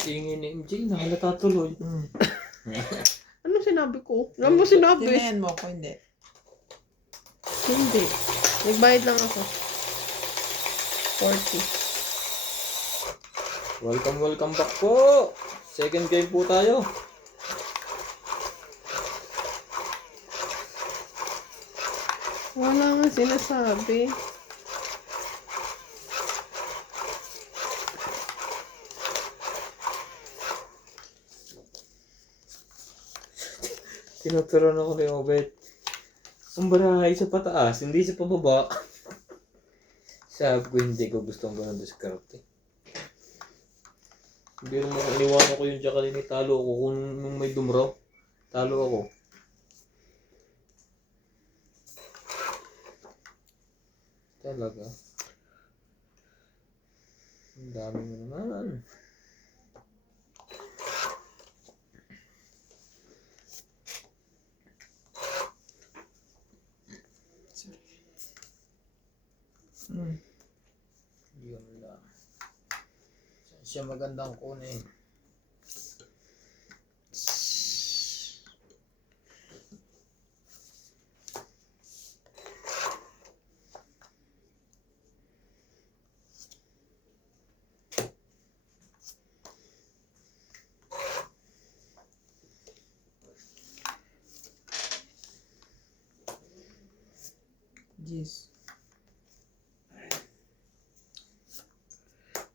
Tingin ni MJ, nakalata tuloy. Anong sinabi ko? Alam mo sinabi? Tinayan mo ako, hindi. Hindi. Nagbayad lang ako. 40. Welcome back po. Second game po tayo. Wala nga sinasabi. Tinuturuan ako ni Obet. Ang barahay sa pataas, hindi sa pababa. Sabi ko, hindi ko gustong ganun diskarte. Hindi rin mo iniwanan ko yung tsaka ni talo ako kung nung may dumraw. Talo ako. Talaga. Ang dami mo naman. Yun lang. Saan siya magandang kunin? Jeez.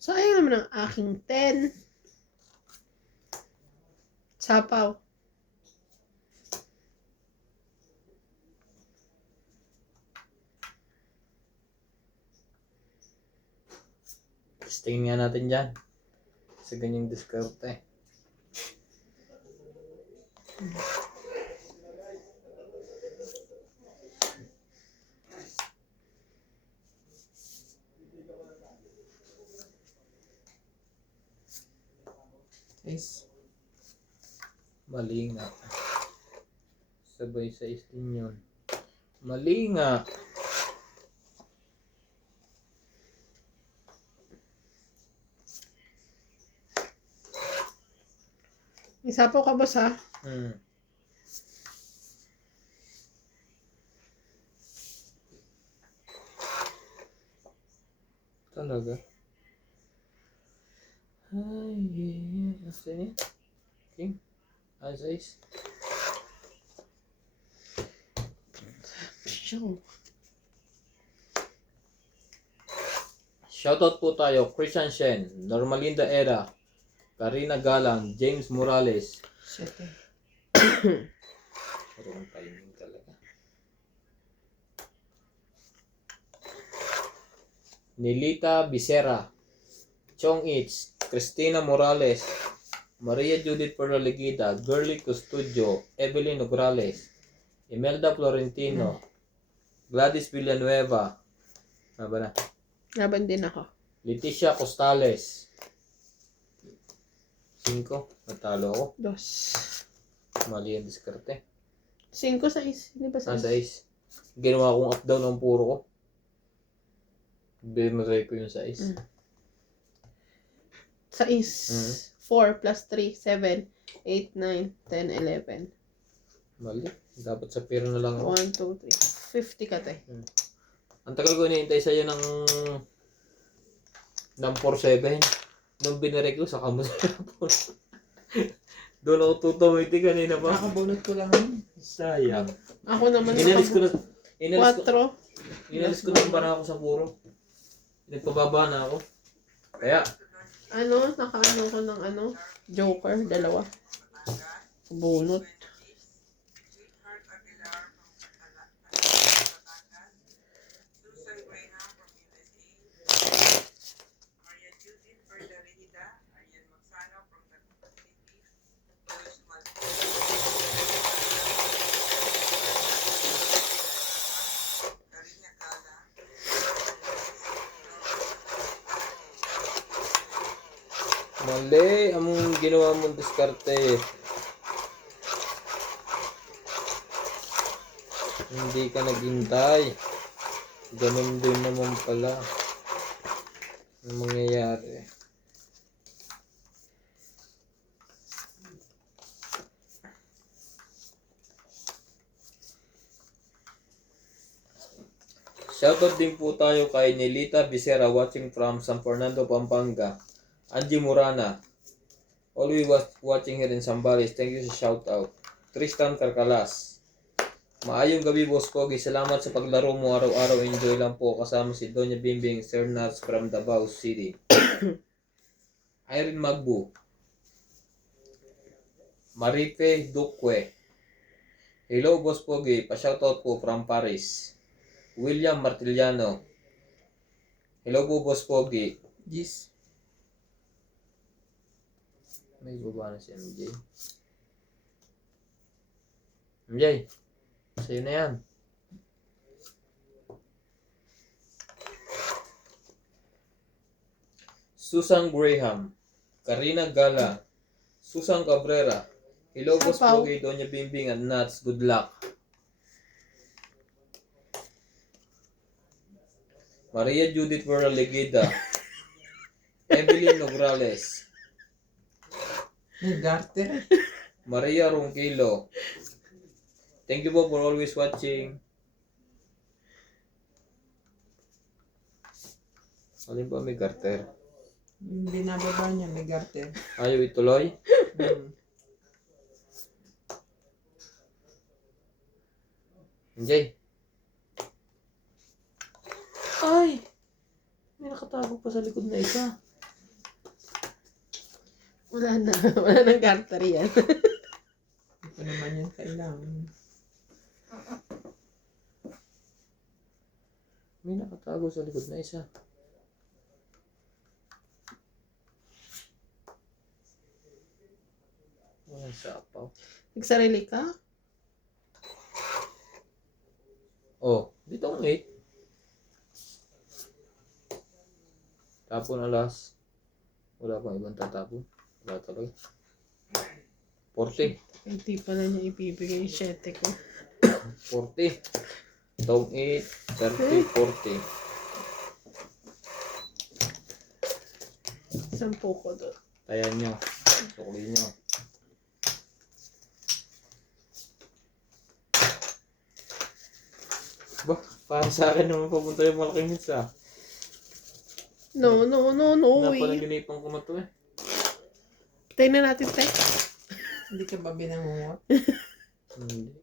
Sayang naman ang aking 10. Sapaw. Tingin nga natin dyan. Sa ganyang diskarte. Guys. Mali nga. Sabay sa din yun. Mali nga. May sapaw ka boss ha? Talaga. Ay, yeah. Asa ni? King? Azais? Sure. Shoutout po tayo. Christian Shen, Normalinda Era, Karina Galang, James Morales. Shit eh. Parang timing talaga. Nilita Bisera, Chong Itz, Cristina Morales, Maria Judith Perlaligida, Girly Custodio, Evelyn Nograles, Imelda Florentino, Gladys Villanueva, ba na? Laban din ako. Leticia Costales. 5, natalo ako. 2. Mali ang diskarte. 5, 6. Hindi ba 6? 6. Ginawa kong up down ang puro ko. Binray ko yung 6. 6. 4 plus 3, 7, 8, 9, 10, 11. Mali. Dapat sa pera na lang ako. 1, 2, 3. 50 ka te. Ang tagal ko hinihintay sa'yo ng 4-7. Nung binirek ko, saka mo sa hapon. Doon ako tutumiti kanina pa. Nakabunot ko lang yun. Sayang. Ako naman Inalis ko na. 4. Inalis ko na para ako sa puro. Nagpababa na ako. Kaya, Nakaano ko ng Joker, 2. Bunot. mali ang ginawa mong diskarte. Hindi ka naghintay. Ganun din naman pala ang mangyayari. Shoutout din po tayo kay Nelita Becerra watching from San Fernando, Pampanga. Angie Murana, always watching here in Zambales. Thank you sa shoutout. Tristan Carcalas. Maayong gabi, Boss Pogi. Salamat sa paglaro mo araw-araw. Enjoy lang po kasama si Doña Bimbing Sir Nats from Davao City. Irene Magbu. Marife Duque. Hello, Boss Pogi. Pa-shoutout po from Paris. William Martiliano. Hello po, Boss Pogi. Gis. May baba na si MJ. MJ, sa'yo na yan. Susan Graham. Karina Gala. Susan Cabrera. Hello, Boss Apaw. Pogi, Doña Bimbing at Nats. Good luck. Maria Judith Vera Legida. Evelyn Nograles. May garter. Maria Ronquillo. Thank you po for always watching. Alin ba may garter? Yung binababa niya, may garter. Ayaw ituloy? MJ. Ay! May nakatago pa sa likod na isa. Wala na. Wala nang garter yan. Hindi ko naman yan kailangan. May nakatago sa likod na isa. Walang sapaw. Nagsarili ka? Oh, dito ang 8. Tapon alas. Wala pang ibang tatapon. Wala talaga. 40. Hindi pala niya ibibigay yung 7 ko. 40. Tong 8, 30, 40. 10 ko doon. Tayan nyo. Sukli nyo. Bah, para sa akin naman papunta yung malaking hits ah. No. Napanaginipan ko na to eh. Tingnan natin, te. Hindi ka ba binangungot? Hindi.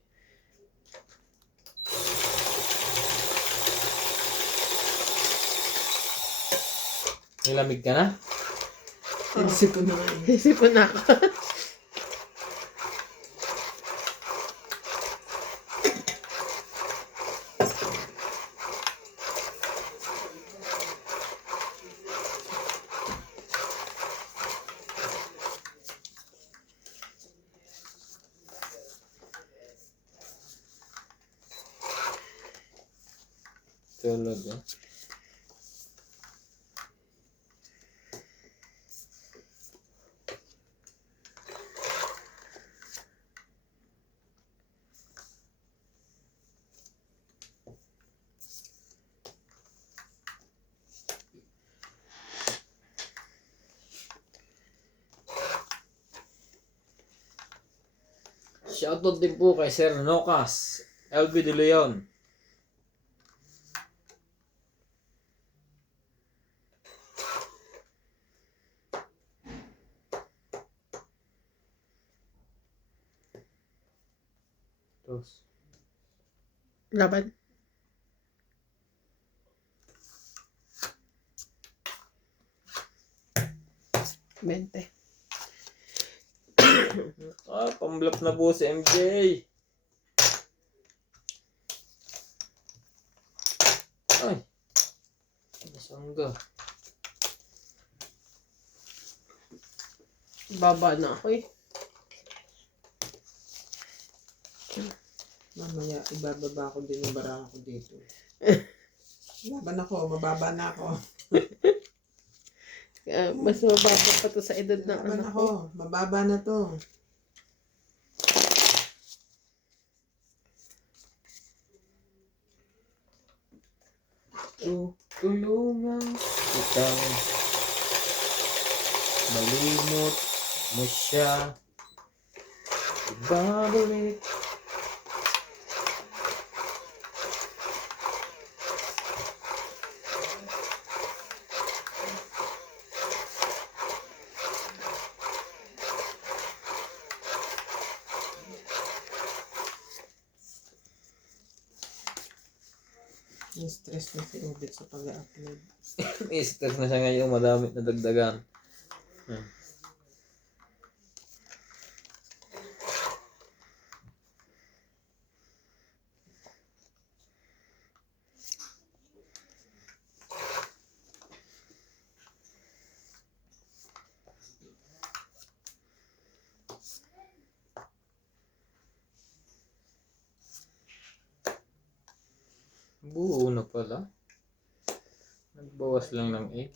Nilamig ka na? Sinisip ko naman. Isipon na ako. Talaga. Shoutout din po kay Sir Nocas, LB De Leon. Tapos, Laban. Mente. pamblap na po si MJ. Ay, nasangga. Baba na ako eh. Mamaya, ibababa ko din yung barang ko dito. Laban ako, mababa na ako. Mas mababa pa to sa edad ng Laban anak ako, ko. mababa na to. Tulungan kitang malimot mo siya. Ibabalik. Stress na si Ubit sa pag-upload. I-stress na siya ngayon, madami na dagdagan. Hmm. Buo na pala. Nagbawas lang ng 8.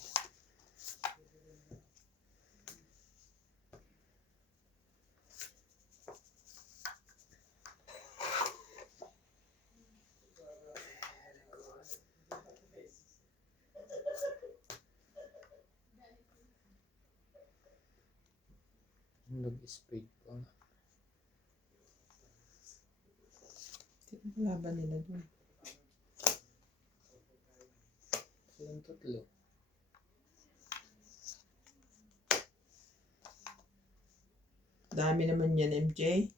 Nag-speed pa. Sino laban nila doon? Silang tatlo. Dami naman yan, MJ.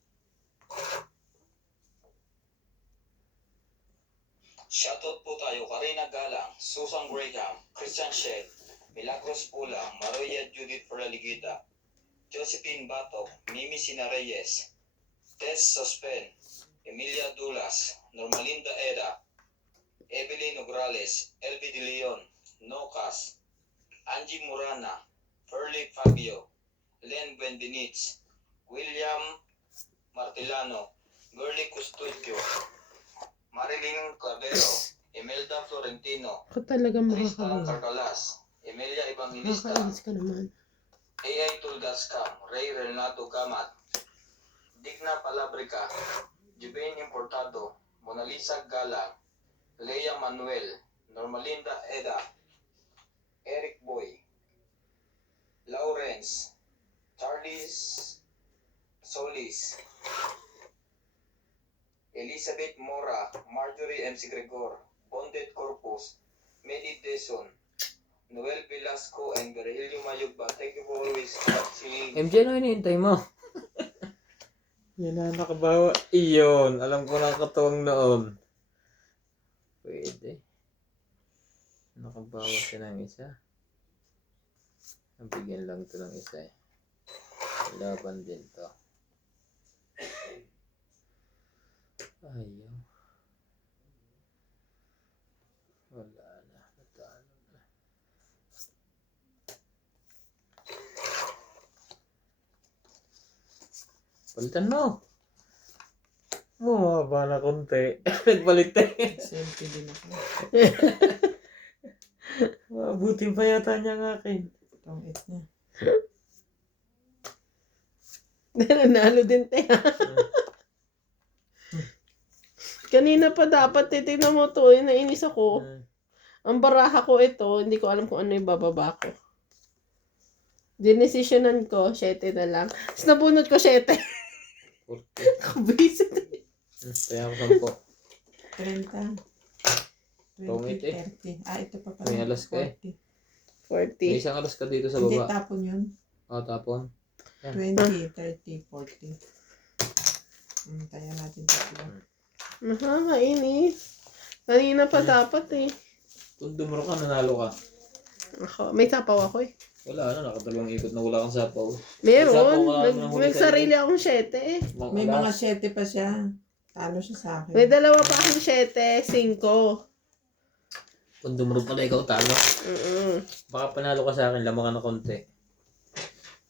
Shoutout po tayo Karina Galang, Susan Graham, Christian Shea, Milagros Pulang, Maria Judith Paraligita, Josephine Batok, Mimi Sina Reyes, Tess Sospen, Emilia Dulas, Normalinda Eda, Evelyn Nograles, LB De Leon, Nocas, Angie Murana, Ferlie Fabio, Len Buendenitz, William Martilano, Gerly Custodio, Marilyn Clavero, Imelda Florentino, Ako talaga Tristan makakawin. Carcalas, Emilia Evangelista, Nakakainis ka naman. AI Tulgascam, Ray Renato Gamat, Digna Palabrica, Jubain Importado, Mona Lisa Galang, Lea Manuel, Normalinda Eda, Eric Boy, Lawrence, Charlie Solis, Elizabeth Mora, Marjorie MC Gregor, Bonded Corpus, Medi Deson, Noel Velasco, and Virgilio Mayugba. Thank you for always watching. MJ, ano hinihintay mo? Yan na, nakabawa. Iyon, alam ko na katuwang noon. Pwede. Nakabawa siya ng isa. Nabigyan lang ito ng isa eh. Laban din to. Ayaw. Wala na. Natalo na. Palitan mo. Bumaba na konti. Nagpalit eh. Selfie din ako. Mabuti pa yata niya ng akin. Itong 8 niya. Nanalo din tayo. Kanina pa dapat titignan mo to. Nainis ako. Ang baraha ko ito, hindi ko alam kung ano yung bababa ko. Dinesisyonan ko, 7 na lang. Tapos nabunot ko 7. 40. Kabisit. Kaya ako 30. 20, Pangit eh. 30. Ah, ito pa pala. May alas ka eh. 40. 10. May 40. isang alas ka dito sa Hindi, baba. tapon yun. Tapon. 20, 30, 40. Tayo natin tatlo. Nakakainis. Kanina pa dapat eh. Kung dumuro ka, nanalo ka. Ako, may sapaw ako eh. Wala na, nakadalawang ikot na wala kang sapaw. Meron. Sapaw ka lang nahuli Nagsarili akong 7 eh. May mga 7 pa siya. Talo siya sa akin. May dalawa pa akong 7, 5. Kung dumuro pala, ikaw talo. Mm-mm. Baka panalo ka sa akin, lamang ka na konti.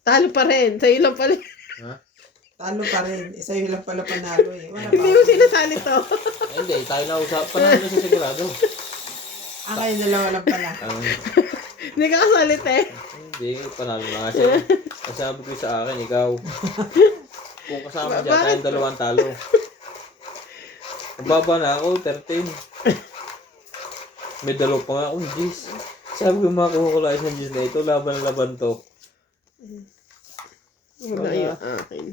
Talo pa rin. Sa'yo lang pala. Ha? Talo pa rin. Isa yun lang pala panalo eh. Wala pa. Hindi mo sinasali to. Ay, hindi, tayo na usap. Panalo na sa sigurado. Kayo dalawa lang pala. Hindi ka kasalit eh. Hindi, panalo na nga siya. Kasabi ko sa akin, ikaw. Kung kasama dyan, tayong dalawang talo. Mababa na ako, 13. May dalaw pa nga akong G's. Sabi ko makuha ko lang isang G's na ito, laban na laban to. Wala yung akin.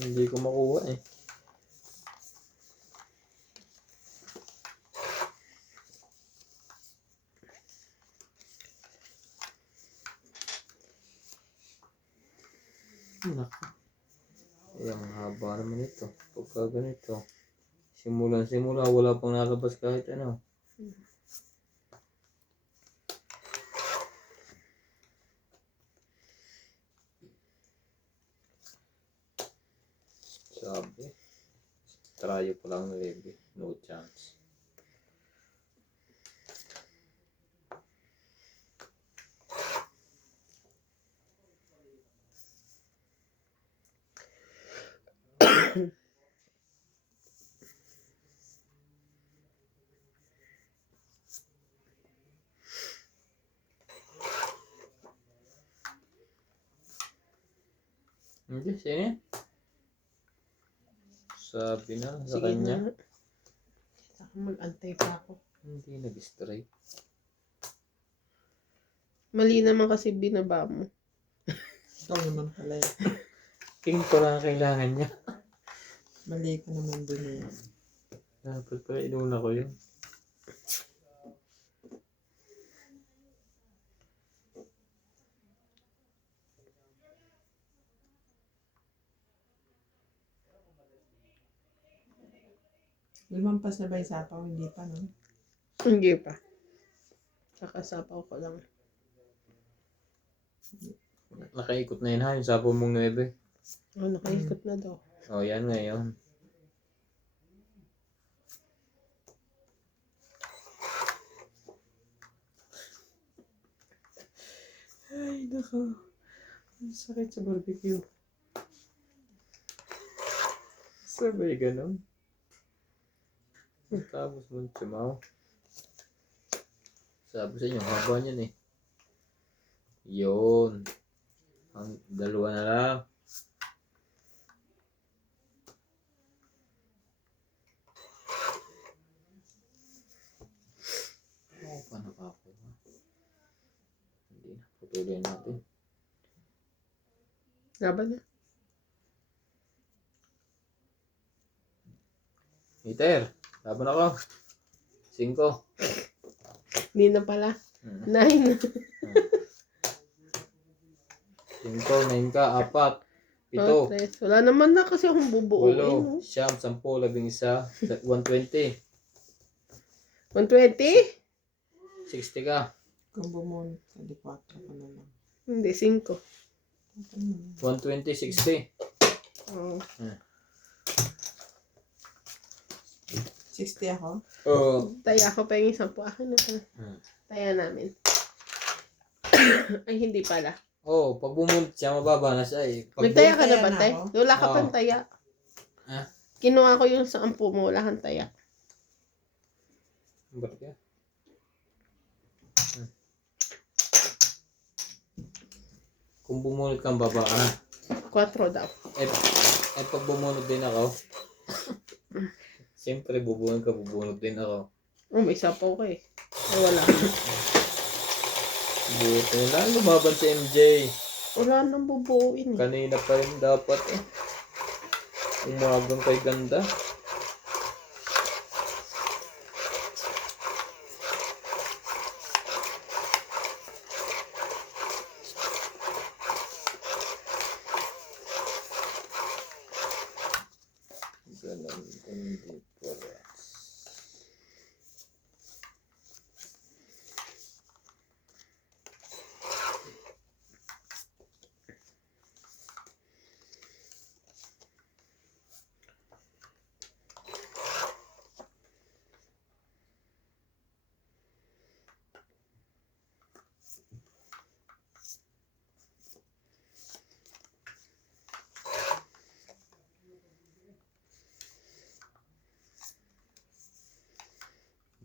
Hindi ko makuha eh. Naku. Ay, ang haba naman ito. Pagka ganito. Simula, wala pang nalabas kahit ano. Sabi, tryo pa lang Levi. No chance. Hindi, sino? Sabi na sa Sige kanya. na. Saka mag-antay pa ako. Hindi nag-strike. Mali naman kasi binaba mo. Ikaw naman pala eh. King pa lang ang kailangan niya. Mali ka naman dun eh. Dapat pala inuna ko yun. Lumampas na ba yung sapaw? Hindi pa, no? Hindi pa. Kakasapaw ko lang. Nakaikot na yun ha, yung sapo mong 9. Oh, nakaikot na daw. O, yan ngayon. Ay, nako. Ang sakit sa barbecue. Sabay ganun. Tapos mo tumaw. Sabi sa inyo, haba niyan eh. Yun. Ang dalawa na lang. Oh, paano ka ako? Hindi na. Patuloy natin. Laban na. Heater. Laban ako. 5. Hindi na pala. 9. 5, 9 ka, 4. 7. 3. Wala naman na kasi akong bubuuin. 8, 9, 10, 11, 120. 120? 60 ka. Kung bumunod ka, di 4 ka na lang. Hindi, 5. 120, 60. Oh. 60 ako? Oo. Taya ko pa yung 10. Akin na pala. Taya namin. Ay, hindi pala. Oh, pag bumunod siya, mababa na siya eh. Pag Nagtaya ka na Taya ba, na tay? ako? Wala ka Oo. pang taya. Ha? Kinuha ko yung 10 mo. Wala kang taya. Ba't kaya? Kung bumunod kang baba ka na. 4 daw. Eh pag bumunod din ako, siyempre bubunod din ako. Oh, may sapaw ko eh. Ay, wala. Buti na lumaban si MJ. Wala nang bubuuin eh. Kanina pa rin dapat eh. Umagang kay ganda. Ganun, hindi pala.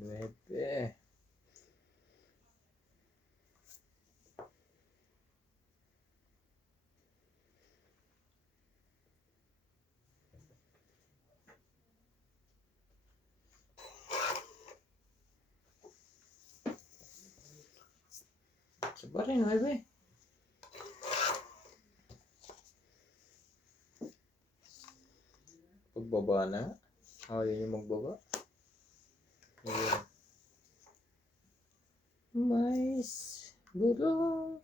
Nuebe. Sa pa rin, 9. Pagbaba na. Ayaw niyo magbaba. Ayan. Mais. Bulong.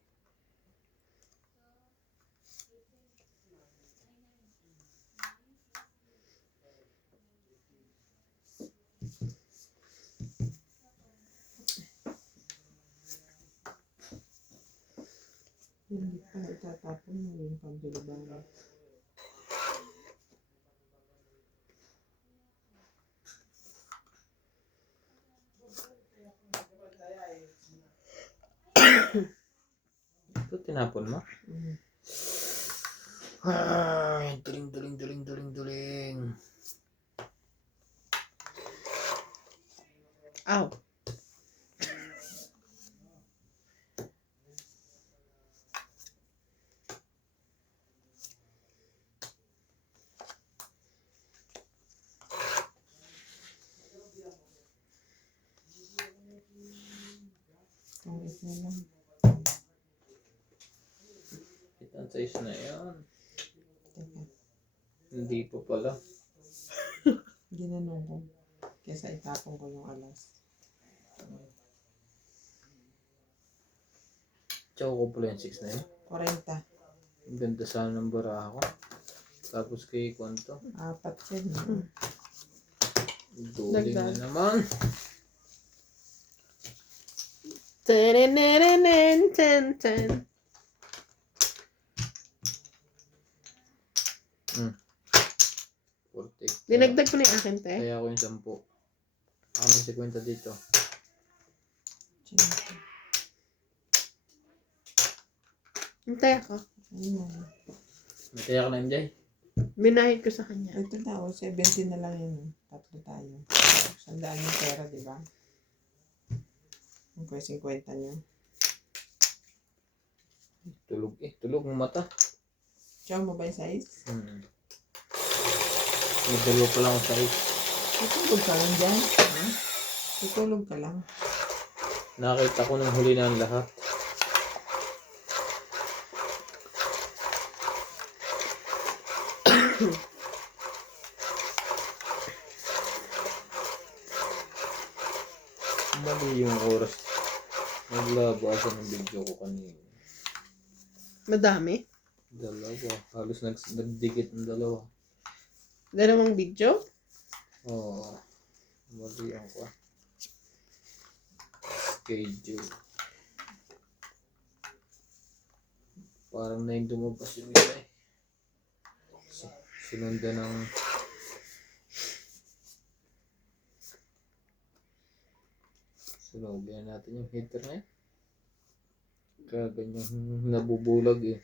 Hindi pa itatapon mo yung pambilibang. Ito tinapon mo? Mm. Ay, duling. Ow. Pangit na lang. Ang size na yan. Teka, Hindi pa pala. ginanong ko. Kesa itapon ko yung alas. Choco pala yung 6 na yun. 40. Ang ganda sana ng baraha ko. Tapos kay Kwanto. 4 yan. No? Duling na Dagdag. naman. Ten. Hmm. 40. Dinagdag ko na yung akin, te. Kaya ako yung 10. Ako yung 50 dito. Hintay ako. Ayun. May kaya ka na MJ? Binahid ko sa kanya. Ito daw, 70 na lang yun. Tatlo tayo. 100 yung pera, di ba? Yung 50 nyo. Tulog eh. Tulog ng mata. Chow mo ba yung size? May dalawa pa lang ako sa is. Tutulog ka lang dyan. Tutulog ka lang. Nakita ko nung huli na ang lahat. Mali yung oras. Naglabasan ng video ko kanina. Madami. Dalawa. Halos nagdikit ng dalawa. Dalawang video. Oo. Mali ang kwa. Schedule. Parang na yung dumabas yung isa eh. Sinunda ng sunugyan natin yung heater na yun. Kaya ganyan nabubulag eh.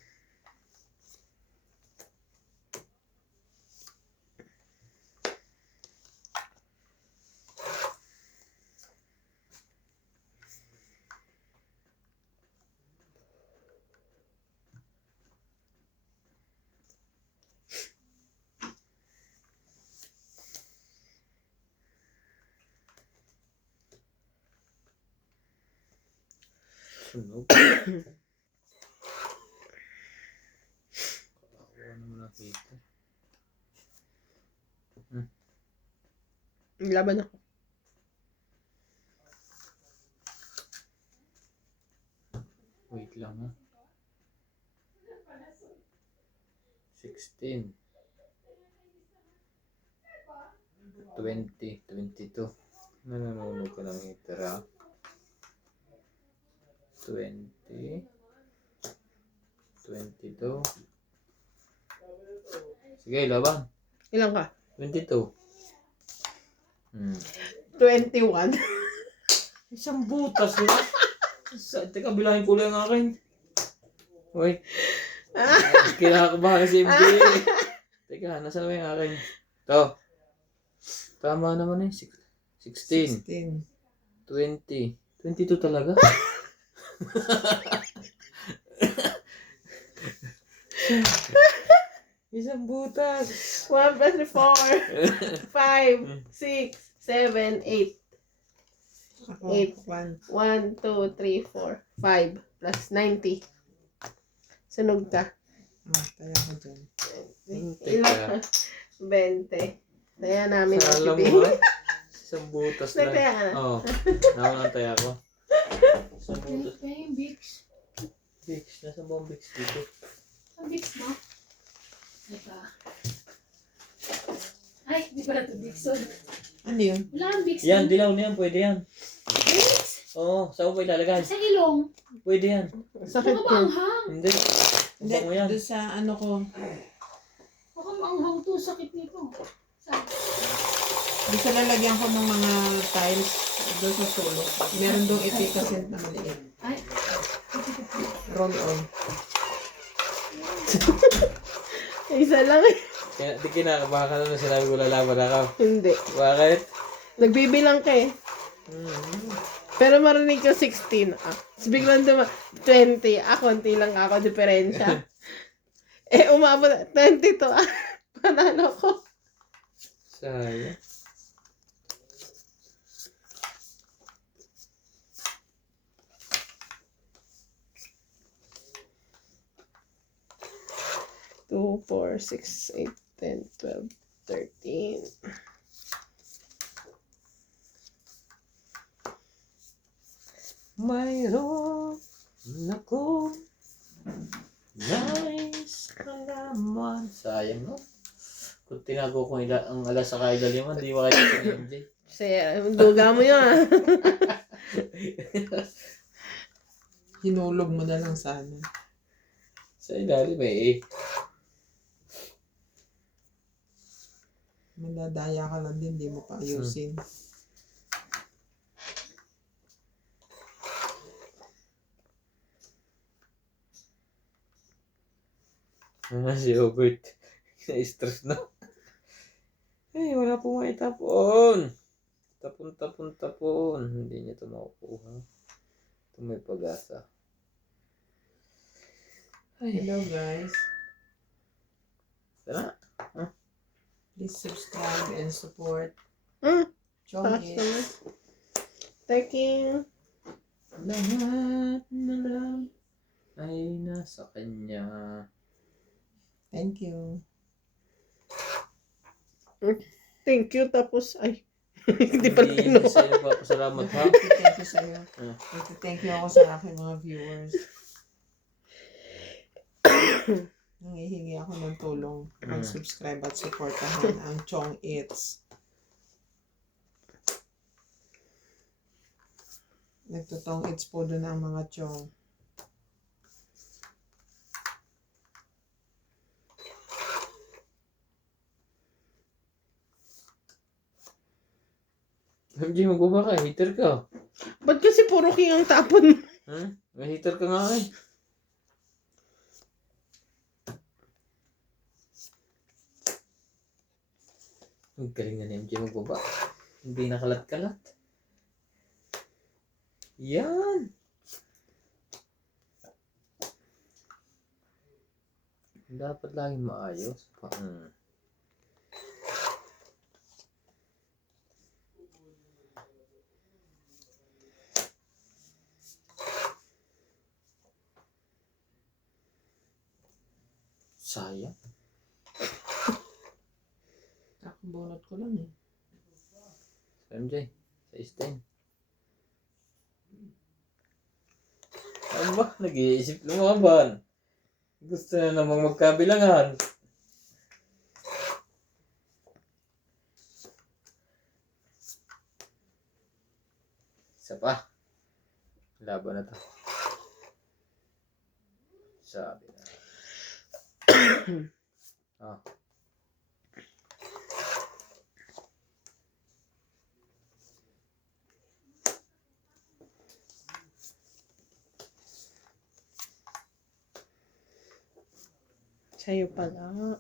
Sunog. Kawawa naman ang heater. Laban ako. Wait lang ha. 16 20 22 nanonood ka ng heater ha. 20 22 sige laban Ilang ka? 22 21. isang butas na teka bilangin ko lang ang akin wait kinakabahan si MJ teka nasa naman yung akin to tama naman eh 16 16. 20 22 talaga isang butas 1 plus 4. 5, 6, 7, 8. Ako, 8. 1. 1, 2, 3, 4, 5. Plus 90. Sunog ka. Kaya ko dyan. Ilang? 20. Taya namin ang alam TV. mo ha isang butas lang Nagtaya ka na? oo naman ang taya ko isang butas Kaya yung Vicks. Vicks nasa bang Vicks dito Ang Vicks mo? Ito. Ay, di pala ito Vicks. Sorry. Ano yun? Wala ang Vicks. yan doon. dilaw na yan pwede yan Vicks? Oo, saan mo ba ilalagay? Sa ilong. Pwede yan. Sakit Baka ko. maanghang. Hindi. Hindi, Ubak mo yan. doon sa ano ko, Baka maanghang to. Sakit nito. Saan? doon sa lalagyan ko ng mga tiles, doon sa sulok. Meron doon efficacent na maliit. Ay. Roll on. Isa lang eh. Kaya di kinakabahan ka na nung sinabi ko lalaban ako. Hindi. Bakit? Nagbibilang ka eh. Pero marinig ko 16. Tapos biglang 20. Konti lang ako, diferensya. Umabot 20 to. Panalo ko. Sayang. Two, 4, 6, 8, 10, 12, 13. Mayroon ako nice kalaman. Sayang, no? Kung tinago ko ang alas sa kaidaliman, di ba kayo sa MJ? Kasi, duga mo yun. Hinulog mo na lang sana. Sa ilalim eh. Maladaya ka lang din, di mo pa ayusin. Si Robert. Na-stress na. Eh, wala pong maitapon. Tapon. Hindi niya ito makukuha. Ito may pag-asa. Ay, Hello guys. tara. Please subscribe and support. Chong Taas It. naman. Thank you. Lahat na lang ay nasa kanya. Thank you. Thank you. Tapos, ay. Hindi pala Hindi kinuha. sa'yo papasalamat ha. Thank you sa'yo. Thank you ako sa aking mga viewers. Nangihingi ako ng tulong. Mag-subscribe at supportahan ang Chong Eats. Nagtotong eats po doon ang mga chong. MJ, magbuba ka. Heater ka. Ba't kasi puro king ang tapon mo? May heater ka nga eh. Ang galing na ni MJ magbaba. Hindi nakalat-kalat. Yan. Dapat laging maayos. Sayang. Bunot ko lang eh. MJ, sa stain. Ano ba? Nag-iisip lumaban. Gusto na namang magkabilangan. Isa pa. Laban na to. Sabi na. Ah. Sa'yo pala.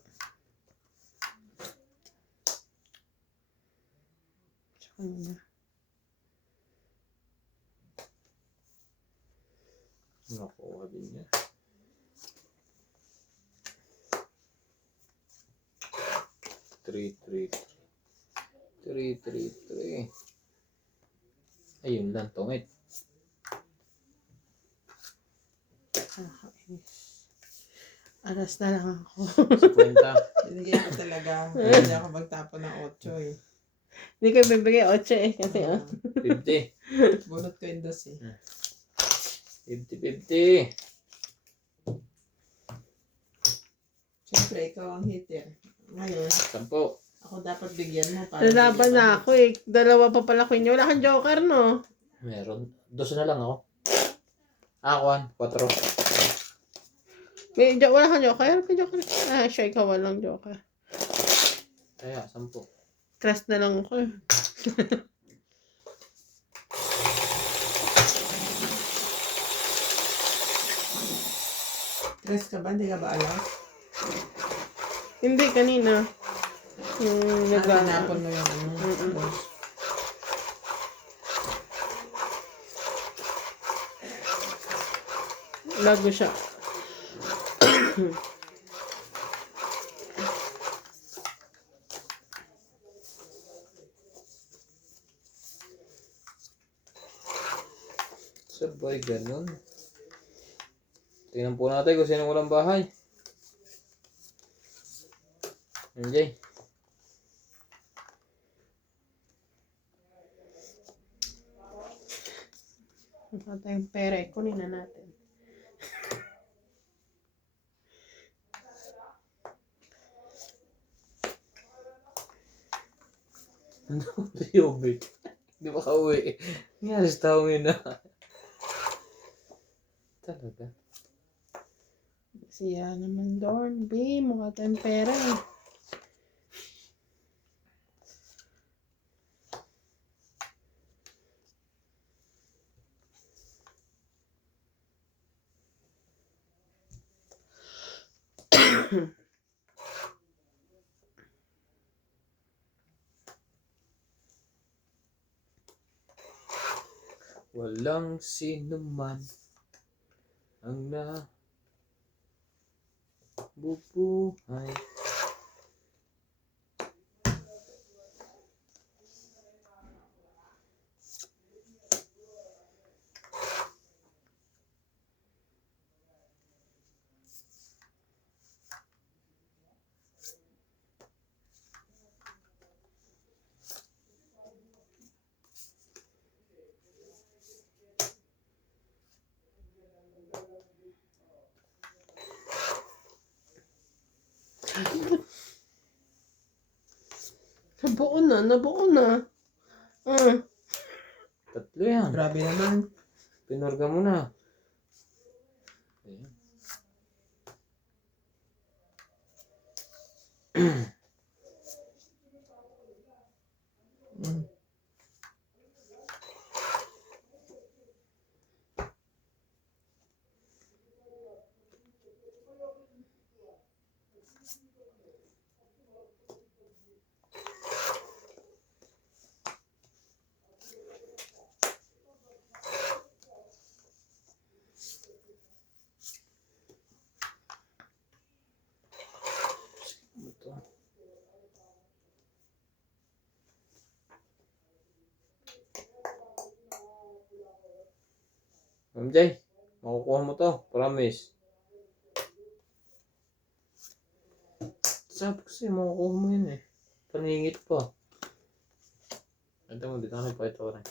Sa kanya. Nakuha din niya. Three. Ayun lang, tungit. Alas na lang ako. 50. Binigyan ko talaga. Hindi ako magtapon ng 8 eh. Hindi ko bibigay 8 eh. Kasi 50. Bunot ko yung 2 eh. 50. Siyempre, ikaw ang hitter. Ngayon, 10. ako dapat bigyan mo para lalaban hindi na ako eh. Dalawa pa pala ko inyo. Wala kang joker no? Meron. Dos na lang ako. Kwan. 4. Wala kang joker? May joker. Siya, ikaw walang joker. Kaya, 10. 3 na lang ako eh. Stress ka ba? Hindi ka ba alas? Hindi, kanina. Yung Tinapon mo yung ano. Mm-mm. Boss. Lago siya. Sabay, ganun. Tingnan po natin kung sino walang bahay. MJ. Wala tayong pera. Kunin na natin. Ano si Obit? Hindi ba kauwi? Nangyari sa taong yun na. Talaga. Siya naman Dorn. B, mukha tayong pera eh. Walang sino man ang nabubuhay. Nabuo na, nabuo na. Tatlo yan. Grabe naman. Pinurga mo na. Ayan. Mm. Ito. MJ, makukuha mo to. Promise. Sabi kasi makukuha mo yun eh. Paningit pa. Ito mo, dito kami pa ito rin.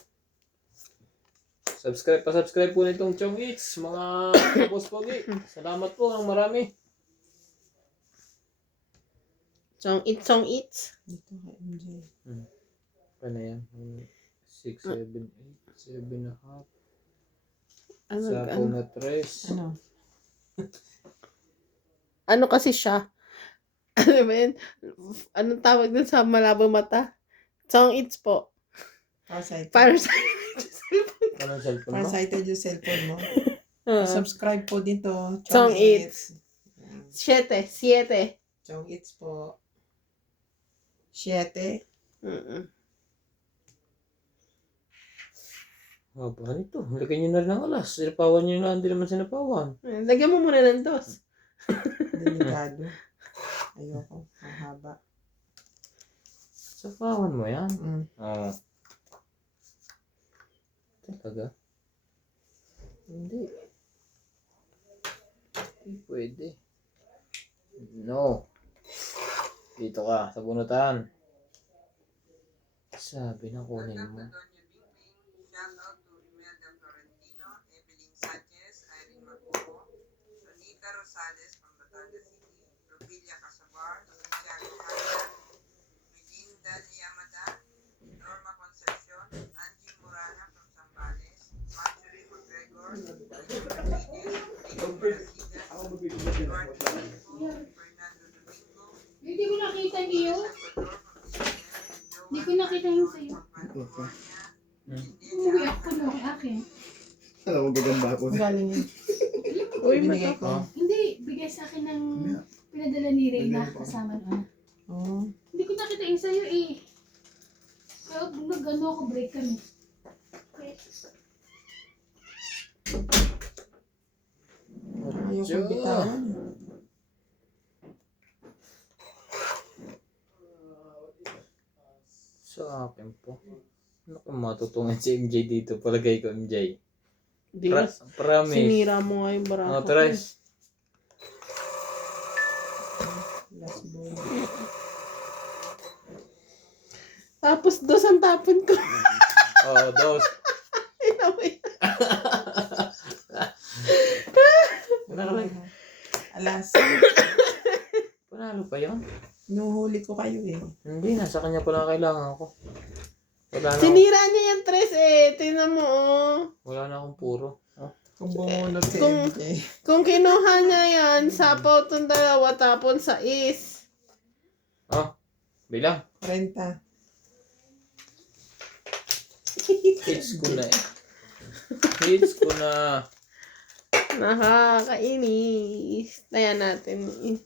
Subscribe po nitong Chong Eats, mga kapos pogi. Salamat po ng marami. Song eats. Dito ka, MJ. Ano yan? 6, 7, 8, 7.5. Ano, Sapo na 3. Ano? ano kasi siya? Ano ba yun? Anong tawag dun sa malabong mata? Song eats po. Farsighted. Parasite. Anong cellphone mo? Farsighted yung cellphone mo. Ah. Subscribe po dito. Chong Eats. Yan. 7. Chong Eats po. 7. Haba nito. Lagyan nyo na rin ng alas. Sinapawan nyo na. Hindi naman sinapawan. Lagyan mo muna ng 2. Delikado. Ayoko. Ang haba. Sinapawan mo yan. Mm. Talaga? Hindi. Hindi pwede. No. Dito ka, sa bunutan. Sabi na kunin mo. Shoutout to Imelda Florentino, Evelyn Sanchez, Irene Maguro, Sonita Rosales from Batangas City, Rubilia Casabar, Santiago Haya, Melinda Yamada, Norma Concepcion, Angie Murana from Zambales, Mark Hindi ko nakita niyo. Hindi ko nakita yung sa'yo. Uwi ako no, kay akin. Alam mo, gagamba ako. Galing yun. Uy, Binigay mata. ko. Hindi, bigay sa akin ng pinadala ni Reyna kasama na. Oh. Hindi ko nakita yung sa'yo eh. Kaya nag-ano ako, break kami. Ayaw kong bitawan. Sa akin po. Ano kung matutungan si MJ dito? Palagay ko MJ. Di ba? Promise. Sinira mo nga yung barako. Oh, Tres. Last ball. Tapos dos ang tapon ko. Oh, dos. Alas. Panalo pa yun? Nuhuli ko kayo eh. Hindi, nasa kanya pala kailangan ko. Wala na, Sinira niya yung tres eh. Tingnan mo oh. wala na akong puro. Oh. Kung bumunod si Kung- MJ. Kung kinuha niya yan, sapaw itong dalawa tapon sa is. Oh, bilang. 40. Hits ko na eh. Hits ko na. Nakakainis. Taya natin eh.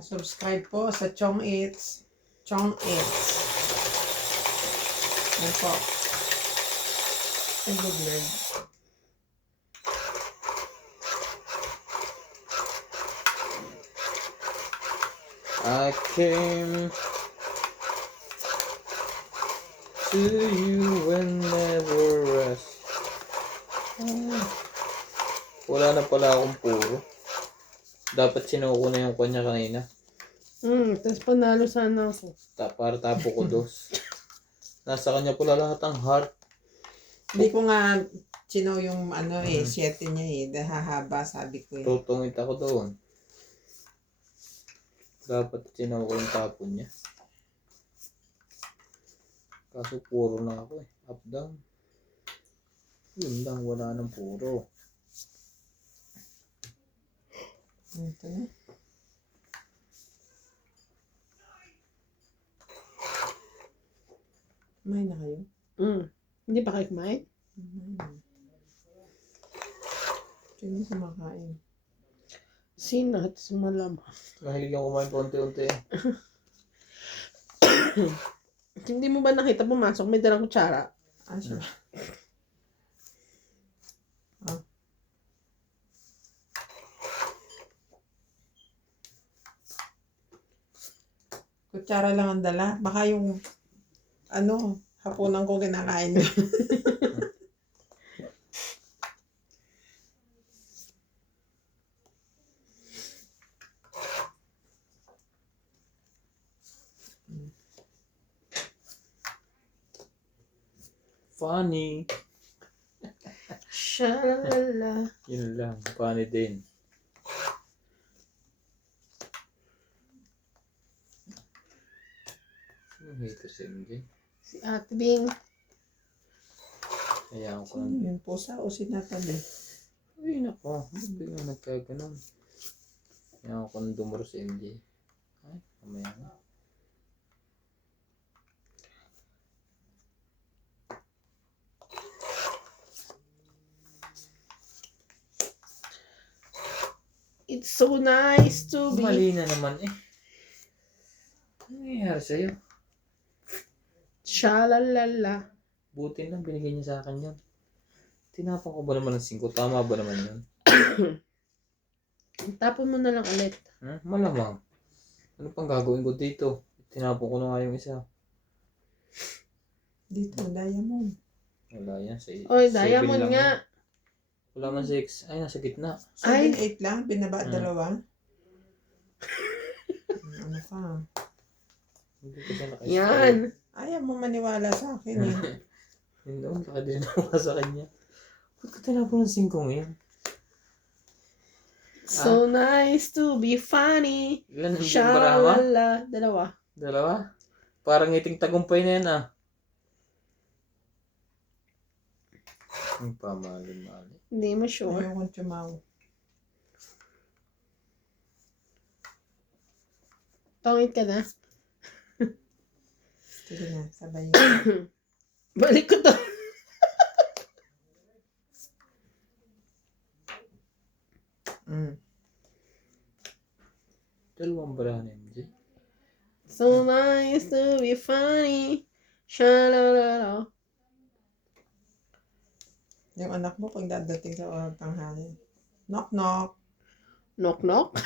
Subscribe po sa Chong Eats. Chong Eats. Yan po. Ay, good Lord. I came to you and never rest. Ah, wala na pala akong puro. Dapat sinuko na yung kanya kanina. Tapos panalo sana ako. Para tapo ko dos. Nasa kanya pala lahat ang heart. Hindi ko nga chino yung ano eh, 7 niya eh. Dahahaba sabi ko eh. Tutungit ako doon. Dapat sinuko yung tapo niya. Kaso puro na ako eh. Up down. Yun lang, wala nang puro. Ito na. Kumain na kayo? Hindi pa kayo kumain? Sino kumakain? Sino at sumalam? Mahilig yung kumain paunti-unti eh. Hindi mo ba nakita pumasok? May dalang kutsara. Ah, siya. Ah. Kutsara lang ang dala. Baka yung ano, hapunan ko kinakain niyo. Funny. Shalala. Yun lang. Funny din. Sino hater si MJ? Si Ate Bing. Hayaan ko Sino lang. yun? Pusa o sinatabi? Ay, nako. Ba't biglang nagkaganon? Hayaan ko nang dumuro si MJ. Ay, mamaya na. It's so nice to be. Mali na naman eh. Ano nangyayari sa'yo? Shalalala. Buti lang binigay niya sa akin yan. Tinapon ko ba naman ng 5? Tama ba naman yun? Tapon mo na lang ulit. Malamang. Ano pang gagawin ko dito? Tinapon ko na nga yung isa. Dito, diamond. Wala yan. Oy, 7 diamond lang nga. yan. Wala man 6. Ay, nasa gitna. 7, 8 lang, binaba Hmm. 2. Ano ka? Hindi ko siya naka-scroll. Yan. Ayaw mo maniwala sa akin eh. Hindi ako nakadinawa sa kanya. Ba't ko tinapon ng 5 ngayon? So nice to be funny. Ilan ang baraha mo? Shalala. Dalawa. Dalawa? Parang ngiting tagumpay na yan ah. Ang pamahalin-mahalin. Hindi mo sure. Ayokong tumaw. Tongit ka na. Sige na, sabay. Balik ko to. Dalawang baraha ni MJ. So nice to be funny. Shalala. Yung anak mo pag dadating sa oras tanghali. Knock knock. Knock knock.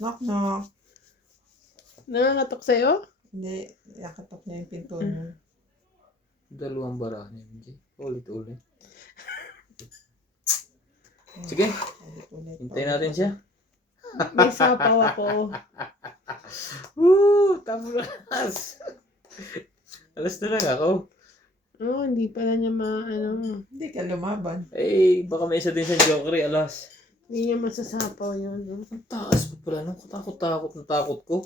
Knock knock. Nangangatok sa'yo? Hindi, nakatok niya yung pinto niya. Dalawang baraha ni MJ. Ulit-ulit. Sige, Ulit-ulit. hintayin natin siya. May sapaw ako. Woo! Tabulas! Alas na lang ako. Oh, hindi pala niya ano. Hindi ka lumaban. Eh, baka may isa din sa Jokery, alas. Hindi niya masasapaw yun. Ang taas pa pala, no? Katakot-takot na takot ko.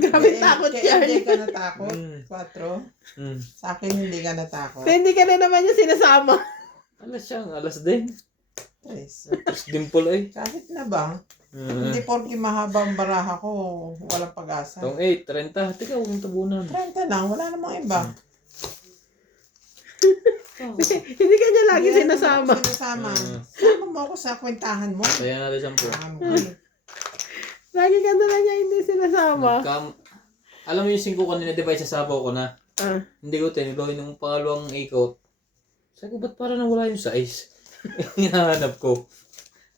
Grabe takot yan. Hindi ka natakot. Mm. 4. Mm. Sa akin hindi ka natakot. Hindi ka na naman yung sinasama. Alas siya, alas din. Yes. Tapos dimple eh. Kahit na ba? Mm. Hindi porke mahaba ang baraha ko, walang pag-asa. Tong 8, 30. Teka, huwag mong tabunan. 30 lang, wala namang iba. Hindi ka niya lagi Hindi sinasama. ako sinasama. Mm. Sama mo ako sa kwentahan mo. Kaya natin 10. Ano ka? Lagi ka na lang niya hindi sinasama. Alam mo yung 5 kanina, di ba isasabaw ko na? Ah. Hindi ko tinigawin yung pangalawang ikot. Sabi ko, ba't parang nawala yung size? Hinahanap ko.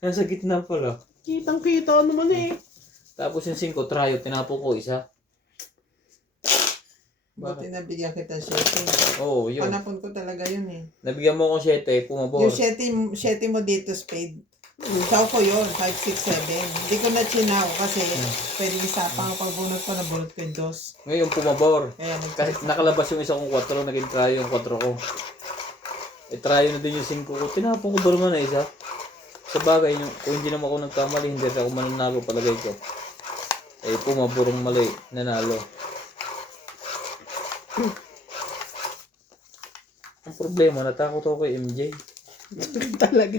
Nasa gitna pala. Kitang-kita naman eh. Tapos yung 5, tryo, tinapon ko isa. Buti nabigyan kita 7. Oo, yun. Panapon ko talaga yun eh. Nabigyan mo ko 7, pumabor. Yung 7 mo dito, spade. Ikaw ko yun, 5, 6, 7. Hindi ko na chinaw kasi pwede isapang pagbunot ko, nabunot ko yung 2. Ngayon pumabor. Kaya Kasi nakalabas yung isa kong 4, naging tryo yung 4 ko. Eh, tryo na din yung 5 ko. Tinapon ko ba naman na isa? Sa bagay, kung hindi naman ako nagkamali, hindi ako mananalo palagay ko. Eh, pumabor ang mali, nanalo. Ang problema, natakot ako kay MJ. Talaga.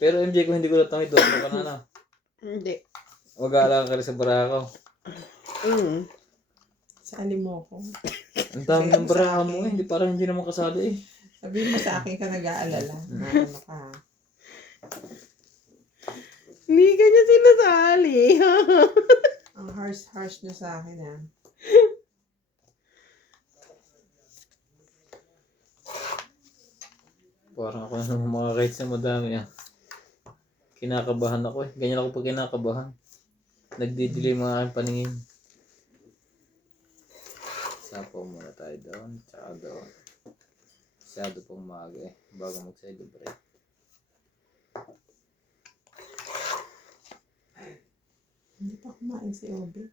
Pero MJ, kung hindi ko natamit, doon ka na na. Hindi. Mag-aalala ka rin sa baraha ko. sali mo ko. Ang dami ng baraha mo eh. Hindi parang hindi naman kasali eh. Sabihin mo sa akin ka nag-aalala. Ano ka ha? Hindi ka niya sinasali. Ang harsh niya sa akin ha. Parang ako na mga rights na madami ah. Kinakabahan ako eh. Ganyan ako pag kinakabahan. Nagdidelay mga aking paningin. Sapaw muna tayo doon. Tsaka doon. Masyado pang maaga eh. Bago mag-celebrate. Hindi pa kumain si Obi.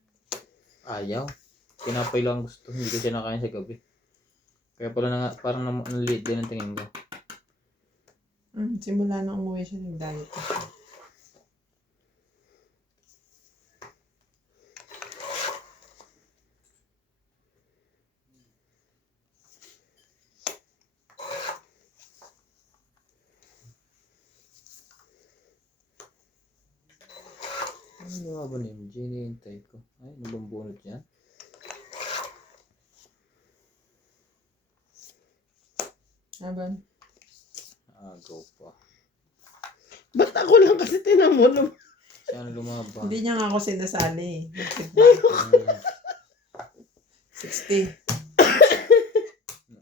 Ayaw. Pinapay lang gusto. Hindi ko siya nakain sa gabi. Kaya pala na, parang nanliit din ang tingin ko. Simula na umuwi siya, nag-diet ko siya. Ano nga ba ni MJ? Hinihintay ko. Ay, nabambunot yan. Aban? Agaw pa. Ba't ako lang kasi tinamulong? Siya ang lumaba. Hindi niya nga ako sinasali. 60.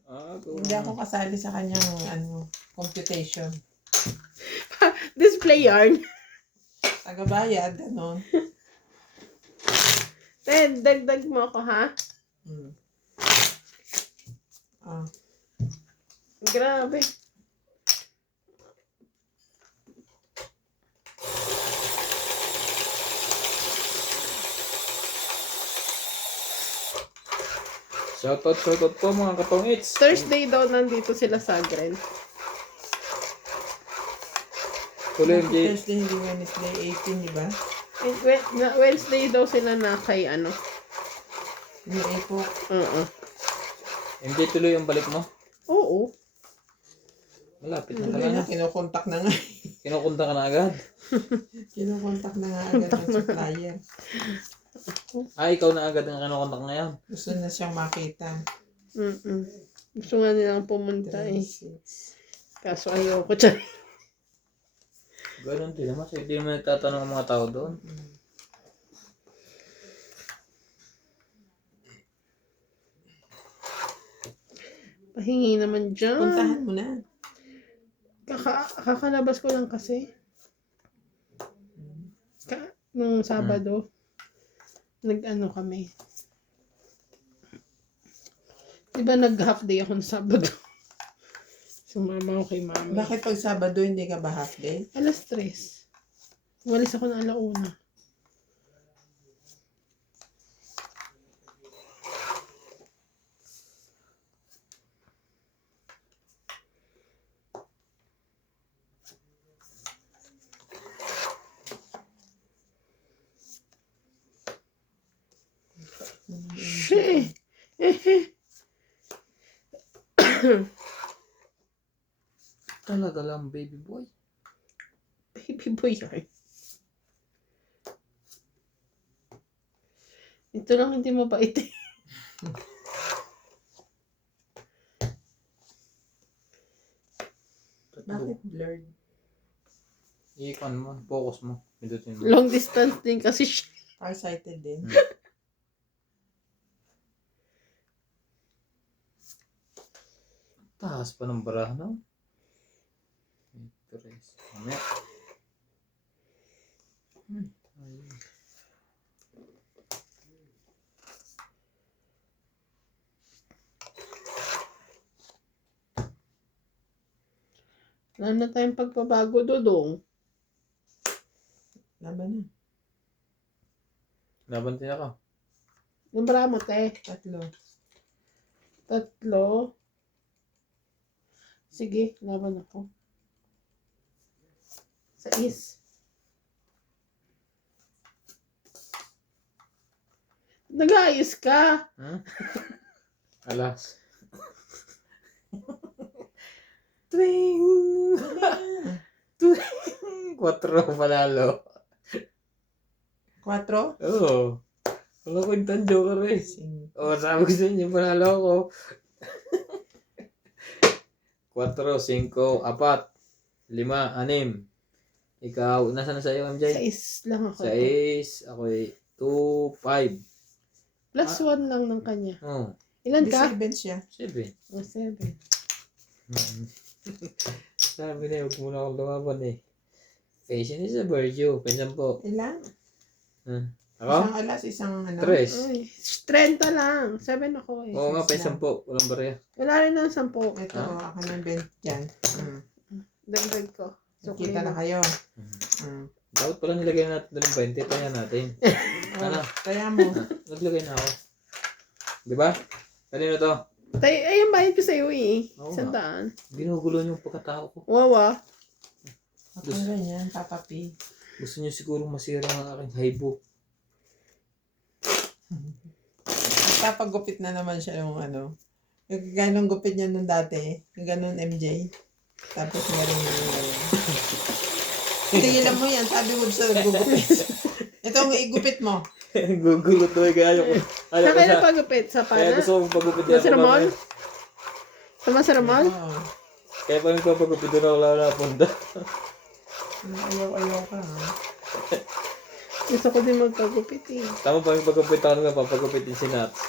Agaw. Hindi ako kasali sa kanyang computation. Display yarn. Tagabayad, ano. Ted, dagdag mo ako ha? Grabe. Shoutout po mga kapangits. Thursday daw nandito sila sa Gren. Tuloy, Bakit MJ. Thursday, hindi Wednesday, 18, di ba? Wednesday daw sila na kay ano. Yung Epo. Oo. MJ, tuloy yung balik mo. Oo. Malapit na Tuloy talaga. na, kinukontak na nga. Kinukunta ka na agad. Kinukontak na nga agad ng supplier. Ikaw na agad ang kinukunta ngayon. Gusto na siyang makita. Gusto nga nilang pumunta eh. 36. Kaso ayoko dyan. Ganun din naman. So, hindi naman nagtatanong ang mga tao doon. Pahingi naman dyan. Puntahan mo na. Kakalabas ko lang kasi. Nung Sabado, nag-ano kami. Diba nag-half day ako ng Sabado? Sumama ako kay mama. Bakit pag Sabado hindi ka ba half day? Alas 3. Walis ako ng 1:00. Talaga lang, baby boy. Baby boy yan. Ito lang hindi mabait eh. Bakit blurred? Ikon mo, focus mo. Pindutin mo. Long distance din kasi siya. Farsighted din. Taas pa ng baraha, no? Tres. Mamaya. Ayun. Wala na tayong pagbabago, Dodong. Laban na. Laban din ako. Numbra mo, te. 3. 3. Sige, laban ako. 6. Nag-aayos ka. Alas. Twing! Twing! 4 panalo. 4. Oo. Wala ko yung joker eh. Sabi ko sa inyo, panalo ako. 4, 5, 4, 5, 6. Ikaw, nasa na sa'yo, MJ? 6 lang ako. 6. Ako 2, 5. Plus 1 lang ng kanya. Oh, Ilan ka? 7 siya. 7. Oh, 7. Sabi na, huwag muna akong lumaban eh. Patient is a virtue. Pinsan po. Ilan? Ako? Isang alas, isang ano? 3. Ay, 30 lang. 7 ako eh. Oo nga, Six pinsan lang. po. Walang barya. Wala rin ng 10. Ito, ako ng belt dyan. Dagdag ko. Kita na kayo. Dapat pala nilagay natin doon ng 20. Kaya natin. Ano? Kaya mo. Naglagay na ako. Di ba? Kanino to? Ay, yung bayad ko sa'yo eh. Oo 100. Ginugulo yung pagkatao ko. Wawa. Ako ganyan, Papa P. Gusto niyo siguro masira ang aking haibo. Papagupit na naman siya yung ano. Yung ganong gupit niya nung dati. Yung ganon MJ. Tapos meron yung gano'n. Tigilan mo yan. Sabi mo sa gugupit. Ito ang igupit mo. Gugulo to eh. Kaya ko. Sa kayo na pagupit? Sa Kaya pana? gusto kong pagupit Sa Ramon? Sa Masaramon? Oo. Kaya pa yung papagupit doon ako lang napunta. Ayaw ka. Ha? Gusto ko din magpagupit eh. Tama pa yung pagupit ako nga papagupitin si Nats.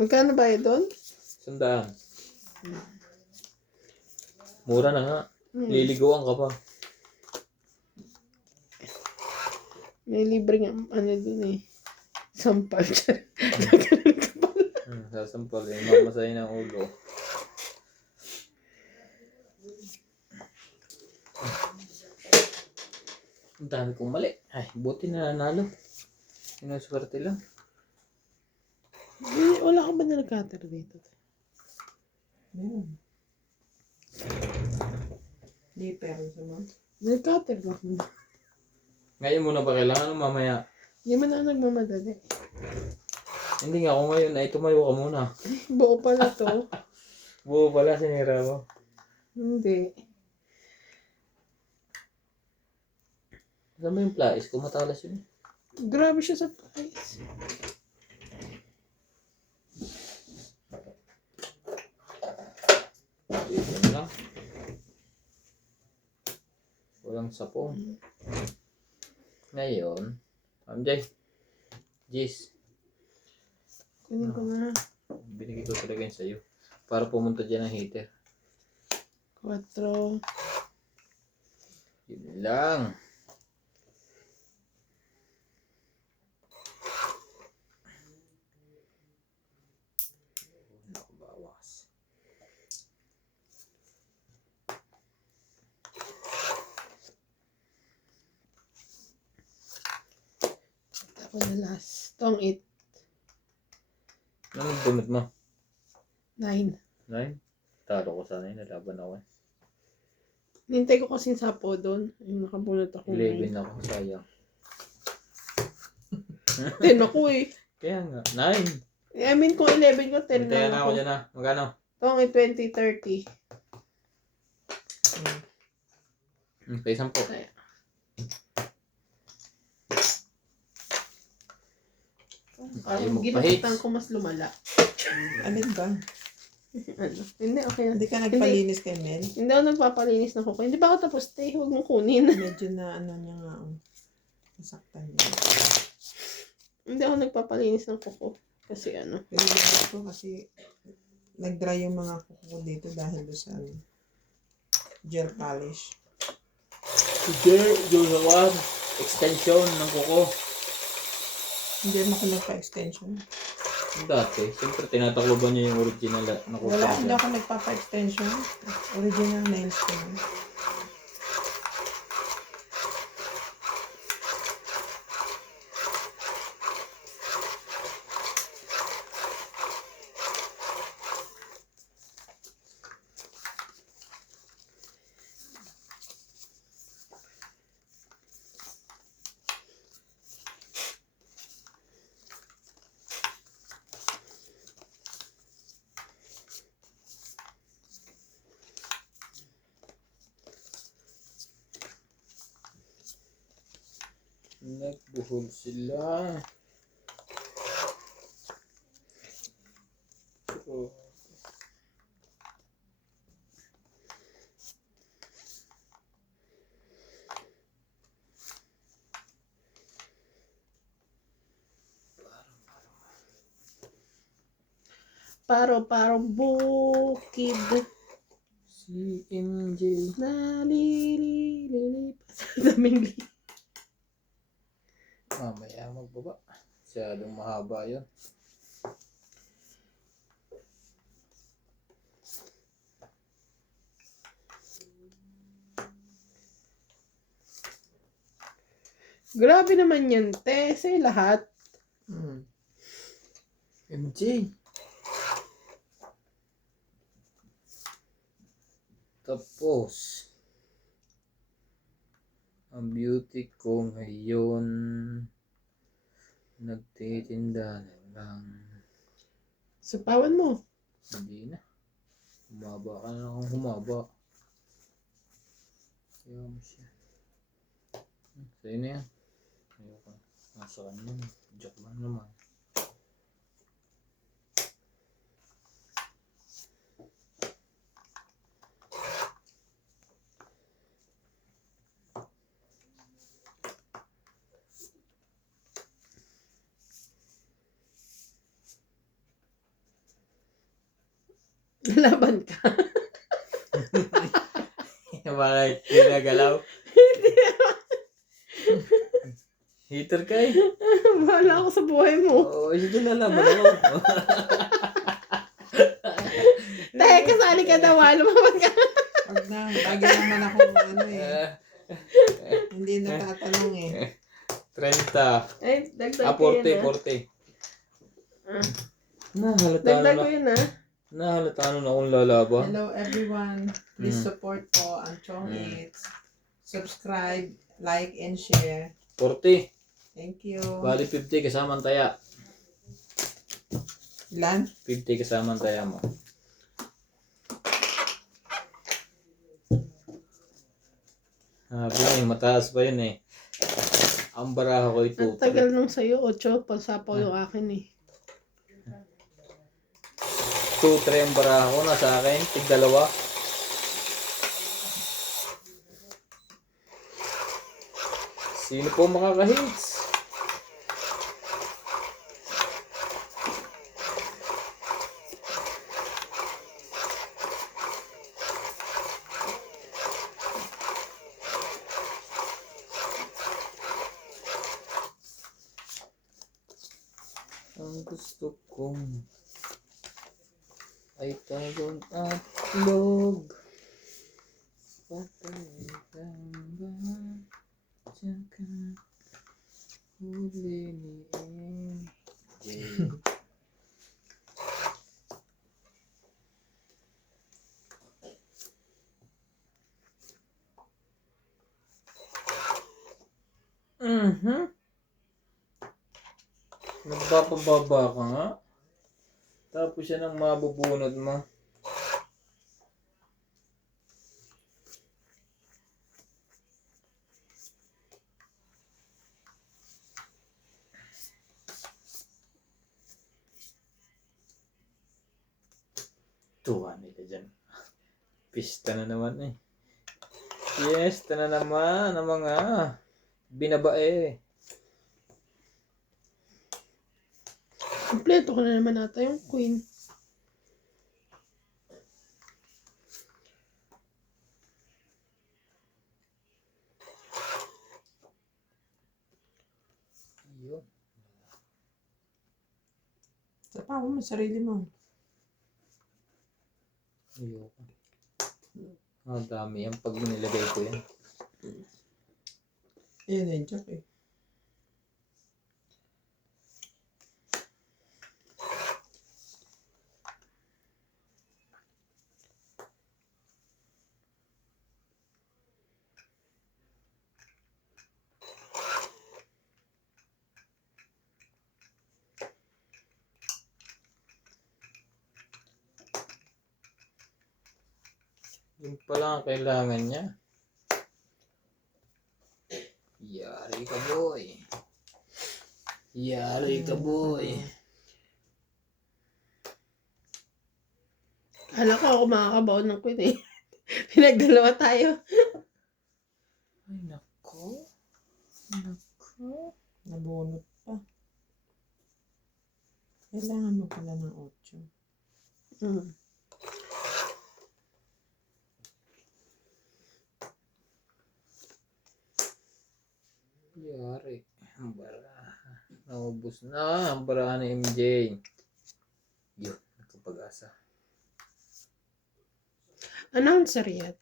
Magkano ba yun doon? 100. Mura na nga. Liligawan ka pa. May libreng ano doon eh. Sampal. Sasampal eh. Mamasahin ng ulo. Ang dami kong mali. Ay, buti na nanalo. Sinuswerte lang. Wala ka ba na nag-cutter dito? Meron. Nipper. Mo. May cutter ba? Ngayon muna ba kailangan o mamaya? Hindi mo na nagmamadali. Hindi nga ako ngayon ay tumayo ka muna. Buo pala to. Buo pala sinira mo. Hindi. Alam mo yung plais ko matalas yun. Grabe siya sa price. Yun lang. Walang sapong. Ngayon, Jay, Jis, Kunin ko na. binigay ko talaga yun sa'yo. Para pumunta dyan ang heater. 4. Yun lang. Nakabawas. Ako na last. Tong 8. Ano bunot mo? 9. 9? Talo ko sana yun. Nalaban ako eh. Nintay ko kasi sa po doon. Yung nakabunot ako. 11 ako. Sayang. 10 ako eh. Kaya nga. 9. I mean, kung 11 ko, 10 Hintayan lang na ako. ako dyan ah. Magkano? Tong 20, 30. Kay 10. Ayaw Parang magpahits. ginapitan ko mas lumala. Alin ba? Ano? Hindi, okay lang. Hindi ka nagpalinis kay Mel? Hindi ako nagpapalinis ng kuko. Hindi ba ako tapos, te? Huwag mong kunin. Medyo na ano niya nga. Nasaktan niya. Hindi ako nagpapalinis ng kuko. Kasi ano. Pinilinis ko kasi nag-dry yung mga kuko ko dito dahil doon sa ano, gel polish. Sige, yung nawan. Extension ng kuko. Hindi mo ako nagpa-extension. Dati, siyempre tinatakloban niya yung original na kuko. Wala, hindi ako nagpapa-extension. Original nails ko. Nagbuhol sila. Oh. Paro-paro bukid. Si MJ. Nalililipas. Daming li. Mamaya magbaba. Masyadong mahaba yun. Grabe naman yan, te. Sa'yo lahat. MJ. Tapos, ang beauty ko ngayon, nagtitinda na lang. Sapawan mo. Hindi na. Humaba ka na akong humaba. Kaya mo siya. Sa'yo na yan. Ayoko. Nasa kanya. Joke lang naman. Laban ka. Bakit? Hindi nagalaw? Hater ka eh. Bahala ako sa buhay mo. Oo, ito na laban ako. Te, kasali ka daw. Lumaban ka. Wag na, lagi naman ako ano eh. Hindi natatanong eh. 30. Ay, dagdag ko yun, 40. ah. Na, halata Dagdag na. ko yun, ah. Nahalata na akong lalaban. Hello everyone. Please Mm. support po ang Chong Eats. Subscribe, like, and share. 40. Thank you. Bali 50 kasama ang taya. Ilan? 50 kasama ang taya mo. Mataas pa yun eh. Ang baraha ko ito. Ang tagal nung sa'yo, 8, pasapaw yung akin eh. 2-3 ang baraha ko na sa akin. Tig-2. Sino po makaka-hits? Ang gusto kong ay tagong at log. Patalitan ba? Tsaka huli ni MJ. Nagpapababa ka nga. Tapos yan ang mabubunod mo. Tuwa nila dyan. Pista na naman eh. Fiesta na naman ang mga binabae. Kompleto ko na naman ata yung queen. Yun. Sapaw mo sarili mo. Ayoko. Ang dami yan pag nilagay ko yan. Ayan na yung jack eh. Yung pala ang kailangan niya. Yari ka boy. Yari ka boy. Kala ko ako makakabaon ng queen eh. Pinagdalawa tayo. Ay nako. Nako. Nabunot pa. Kailangan mo pala ng 8. Mm. Yari. Ang baraha. Naubos na ang baraha ni MJ. Yun. Nakapag-asa. Announcer yet.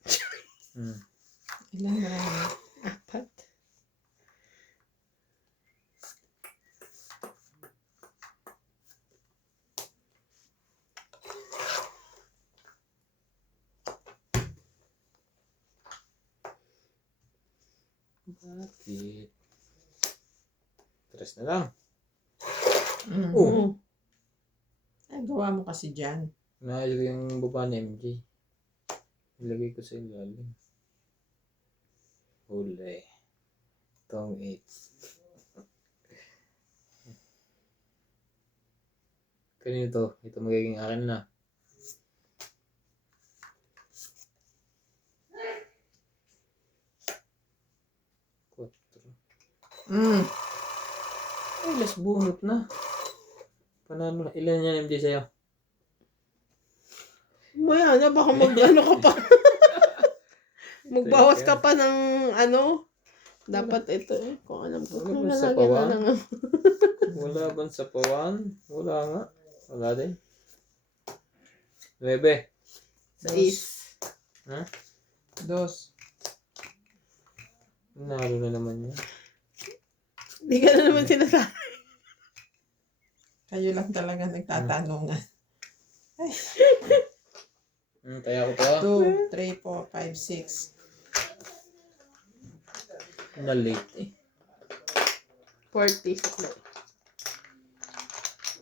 Ilan marami? 4. Bakit? 3 na lang. Mm. Oh. Ay, gawa mo kasi dyan. Naayos ko yung baba ni MJ. Ilagay ko sa ilalim. Huli. Tong 8. Kanino to? Ito magiging akin na. Mm. Ay, last bunot na. Panalo na. Ilan yan MJ sa'yo? Maya na, baka mag-ano ka pa. Magbawas ka pa ng ano. Dapat ito eh. Kung alam ko. Wala ba sa pawan? Wala ba sa pawan? Wala nga. Wala din. 9. 6. Ha? 2. Nalo na naman yan. Hindi ka na naman sinasabi. Kayo lang talaga nagtatanungan. Kaya ko pa. 2, 3, 4, 5, 6. Na late eh. 40 sakli.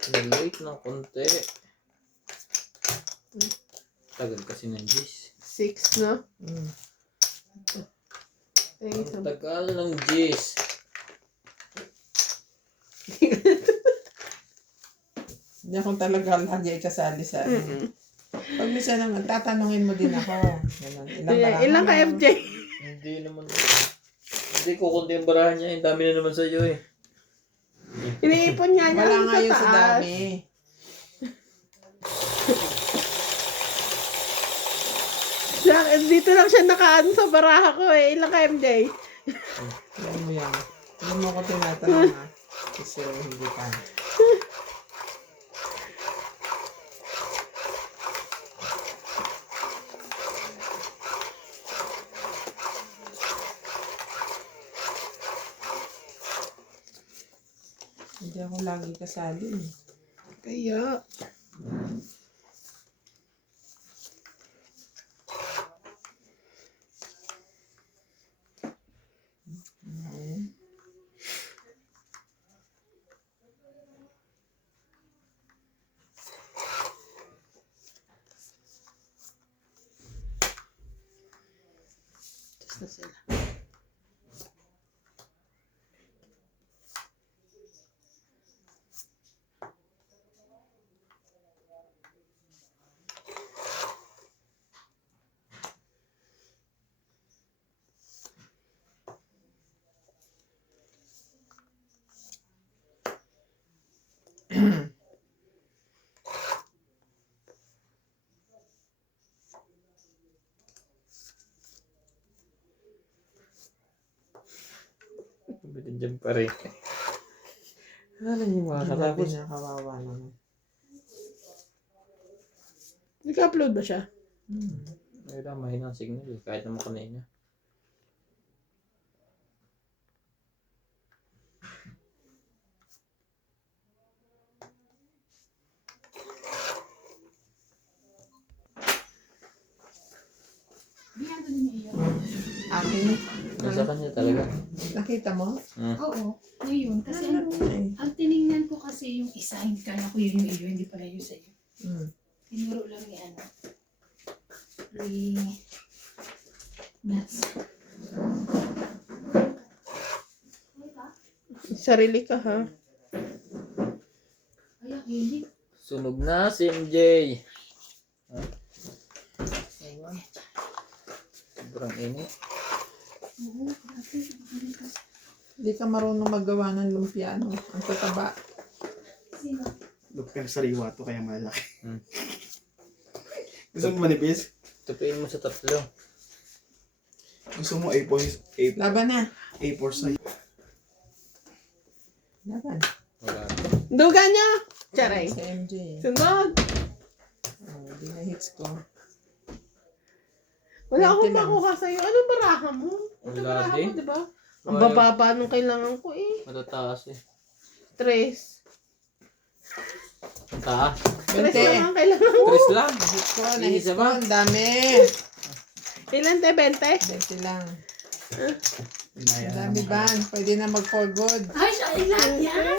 Na late ng konti. Tagal kasi ng G's. 6, no? Mm. Ay, Ang tagal ng G's. Hindi ako talaga lagi kasali sa ano. Pag minsan naman, tatanungin mo din ako. Ganun. Ilang ka, FJ? Hindi naman. Hindi ko kundi yung barahan niya. Ang dami na naman sa'yo eh. Iniipon niya Wala nga yun sa sa taas. dami. Dito lang siya nakaano sa baraha ko eh. Ilang ka, MJ? Yan mo yan. Hindi mo ko tinatanong ha. Kasi hindi pa. Hindi ako lagi kasali. Kaya. Tapos na sila. Diyan pa rin. Ano yung Grabe makakatapos? na, kawawa naman. Nag-upload ba siya? Ay lang, mahina ang signal eh. Kahit naman kanina. Bigyan ko din iyo. Akin, Nasa kanya talaga. nakita mo? Oo, ngayon. Kasi Ano eh? ang tinignan ko kasi yung isa, hindi kala ko yun yung iyo, hindi pala yun sa'yo. Mm. Tinuro lang ni ano. Ni Nats. Sarili ka, ha? Ay, hindi. Sunog na si MJ. Ha? Ayan. Sobrang init. Oo, grabe. Hindi ka marunong magawa ng lumpia, no? Ang tataba. Sino? Lupang sariwa to kaya malaki. Hmm. Gusto mo manipis? Tupiin mo sa tatlo. Gusto mo A4 Laban na. A4 size? Laban. Wala. Duga niya! Charay. Sa MJ. Sunod. Oh, di na hits ko. Wala akong 20 lang. makuha sa'yo. Anong baraha mo? Ito Wala baraha din. mo, di ba? Ang Wala. bababa nung kailangan ko eh. Matataas eh. 3. Ang taas. 3 20. lang ang kailangan ko. Tres lang. Hits ko, na-hits Isa ko. ba? Ang dami. Ilan te? 20? 20 lang. Ang dami ba? Pwede na mag for good. Ay, siya, ilan yan?